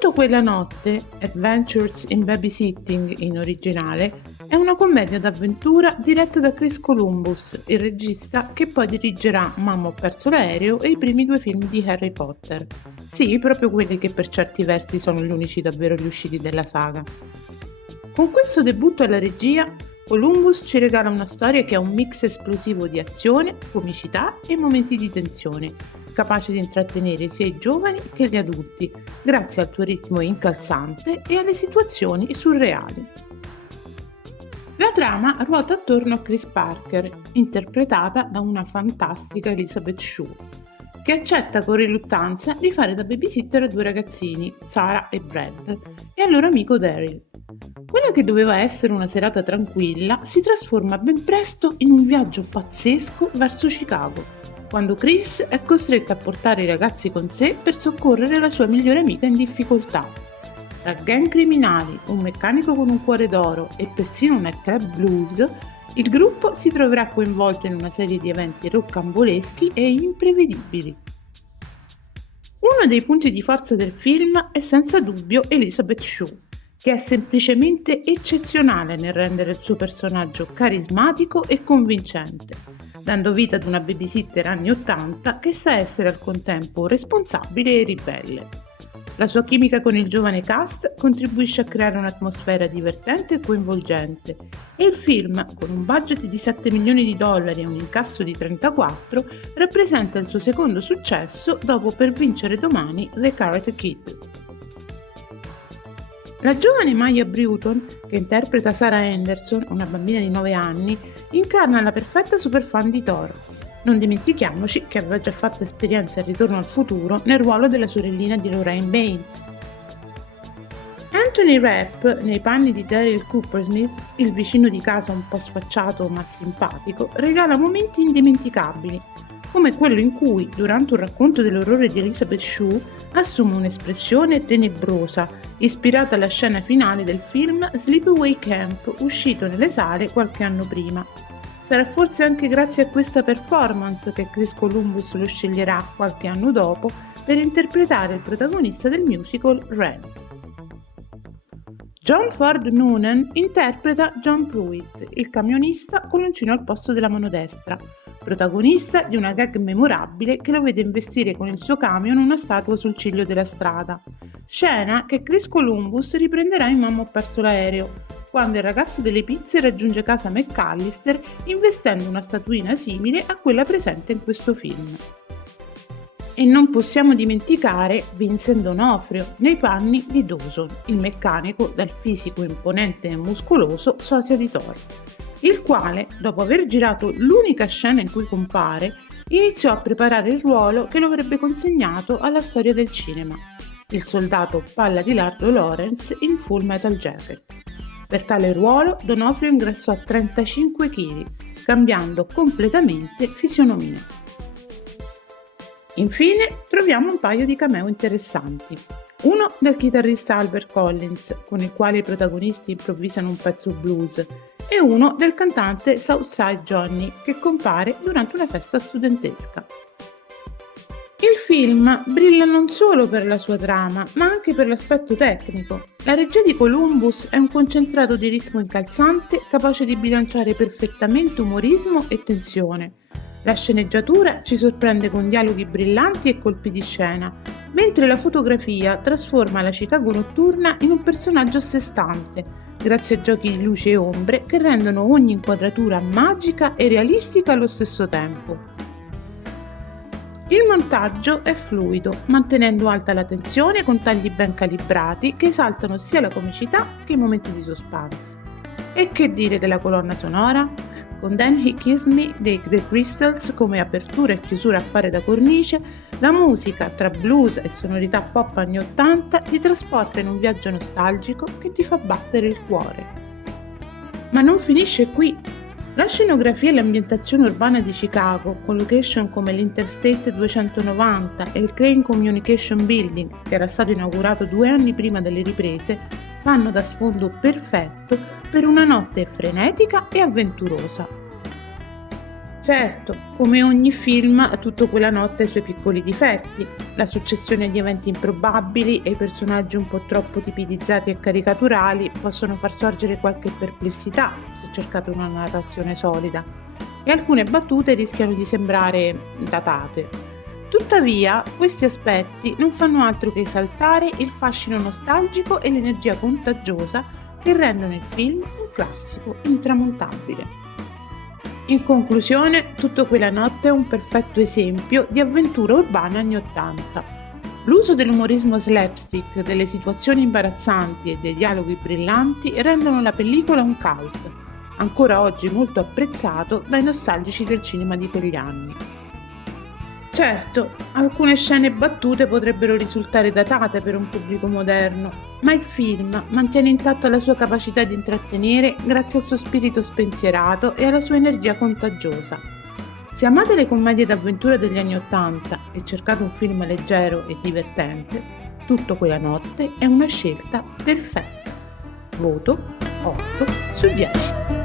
Tutto quella notte, Adventures in Babysitting in originale, è una commedia d'avventura diretta da Chris Columbus, il regista che poi dirigerà Mamma ho perso l'aereo e i primi 2 film di Harry Potter. Sì, proprio quelli che per certi versi sono gli unici davvero riusciti della saga. Con questo debutto alla regia, Columbus ci regala una storia che ha un mix esplosivo di azione, comicità e momenti di tensione, capace di intrattenere sia i giovani che gli adulti, grazie al suo ritmo incalzante e alle situazioni surreali. La trama ruota attorno a Chris Parker, interpretata da una fantastica Elizabeth Shue, che accetta con riluttanza di fare da babysitter a 2 ragazzini, Sarah e Brad, e al loro amico Daryl. Quella che doveva essere una serata tranquilla si trasforma ben presto in un viaggio pazzesco verso Chicago, quando Chris è costretto a portare i ragazzi con sé per soccorrere la sua migliore amica in difficoltà. Tra gang criminali, un meccanico con un cuore d'oro e persino un club blues, il gruppo si troverà coinvolto in una serie di eventi rocamboleschi e imprevedibili. Uno dei punti di forza del film è senza dubbio Elizabeth Shue, che è semplicemente eccezionale nel rendere il suo personaggio carismatico e convincente, dando vita ad una babysitter anni 80 che sa essere al contempo responsabile e ribelle. La sua chimica con il giovane cast contribuisce a creare un'atmosfera divertente e coinvolgente e il film, con un budget di $7 milioni e un incasso di 34, rappresenta il suo secondo successo dopo Per vincere domani The Karate Kid. La giovane Maya Bruton, che interpreta Sarah Henderson, una bambina di 9 anni, incarna la perfetta superfan di Thor. Non dimentichiamoci che aveva già fatto esperienza in Ritorno al futuro nel ruolo della sorellina di Lorraine Baines. Anthony Rapp, nei panni di Daryl Coopersmith, il vicino di casa un po' sfacciato ma simpatico, regala momenti indimenticabili, come quello in cui, durante un racconto dell'orrore di Elizabeth Shue, assume un'espressione tenebrosa, ispirata alla scena finale del film Sleepaway Camp, uscito nelle sale qualche anno prima. Sarà forse anche grazie a questa performance che Chris Columbus lo sceglierà qualche anno dopo per interpretare il protagonista del musical Rent. John Ford Noonan interpreta John Pruitt, il camionista con l'uncino al posto della mano destra, protagonista di una gag memorabile che lo vede investire con il suo camion una statua sul ciglio della strada, scena che Chris Columbus riprenderà in Mamma ho perso l'aereo, quando il ragazzo delle pizze raggiunge casa McAllister investendo una statuina simile a quella presente in questo film. E non possiamo dimenticare Vincent D'Onofrio nei panni di Dawson, il meccanico dal fisico imponente e muscoloso sosia di Thor, il quale, dopo aver girato l'unica scena in cui compare, iniziò a preparare il ruolo che lo avrebbe consegnato alla storia del cinema, il soldato palla di lardo Lawrence in Full Metal Jacket. Per tale ruolo D'Onofrio ingrassò 35 kg, cambiando completamente fisionomia. Infine troviamo un paio di cameo interessanti. Uno del chitarrista Albert Collins, con il quale i protagonisti improvvisano un pezzo blues, e uno del cantante Southside Johnny, che compare durante una festa studentesca. Il film brilla non solo per la sua trama, ma anche per l'aspetto tecnico. La regia di Columbus è un concentrato di ritmo incalzante capace di bilanciare perfettamente umorismo e tensione. La sceneggiatura ci sorprende con dialoghi brillanti e colpi di scena, mentre la fotografia trasforma la Chicago notturna in un personaggio a sé stante, grazie a giochi di luce e ombre che rendono ogni inquadratura magica e realistica allo stesso tempo. Il montaggio è fluido, mantenendo alta la tensione con tagli ben calibrati che esaltano sia la comicitá che i momenti di suspense. E che dire della colonna sonora? Con Then He Kissed Me dei The Crystals come apertura e chiusura a fare da cornice, la musica, tra blues e sonorità pop anni 80, ti trasporta in un viaggio nostalgico che ti fa battere il cuore. Ma non finisce qui. La scenografia e l'ambientazione urbana di Chicago, con location come l'Interstate 290 e il Crane Communication Building, che era stato inaugurato 2 anni prima delle riprese, fanno da sfondo perfetto per una notte frenetica e avventurosa. Certo, come ogni film, Tutto quella notte ha i suoi piccoli difetti. La successione di eventi improbabili e i personaggi un po' troppo tipizzati e caricaturali possono far sorgere qualche perplessità se cercate una narrazione solida, e alcune battute rischiano di sembrare datate. Tuttavia, questi aspetti non fanno altro che esaltare il fascino nostalgico e l'energia contagiosa che rendono il film un classico intramontabile. In conclusione, Tutto quella notte è un perfetto esempio di avventura urbana anni '80. L'uso dell'umorismo slapstick, delle situazioni imbarazzanti e dei dialoghi brillanti rendono la pellicola un cult, ancora oggi molto apprezzato dai nostalgici del cinema di quegli anni. Certo, alcune scene battute potrebbero risultare datate per un pubblico moderno, ma il film mantiene intatta la sua capacità di intrattenere grazie al suo spirito spensierato e alla sua energia contagiosa. Se amate le commedie d'avventura degli anni '80 e cercate un film leggero e divertente, Tutto quella notte è una scelta perfetta. Voto 8 su 10.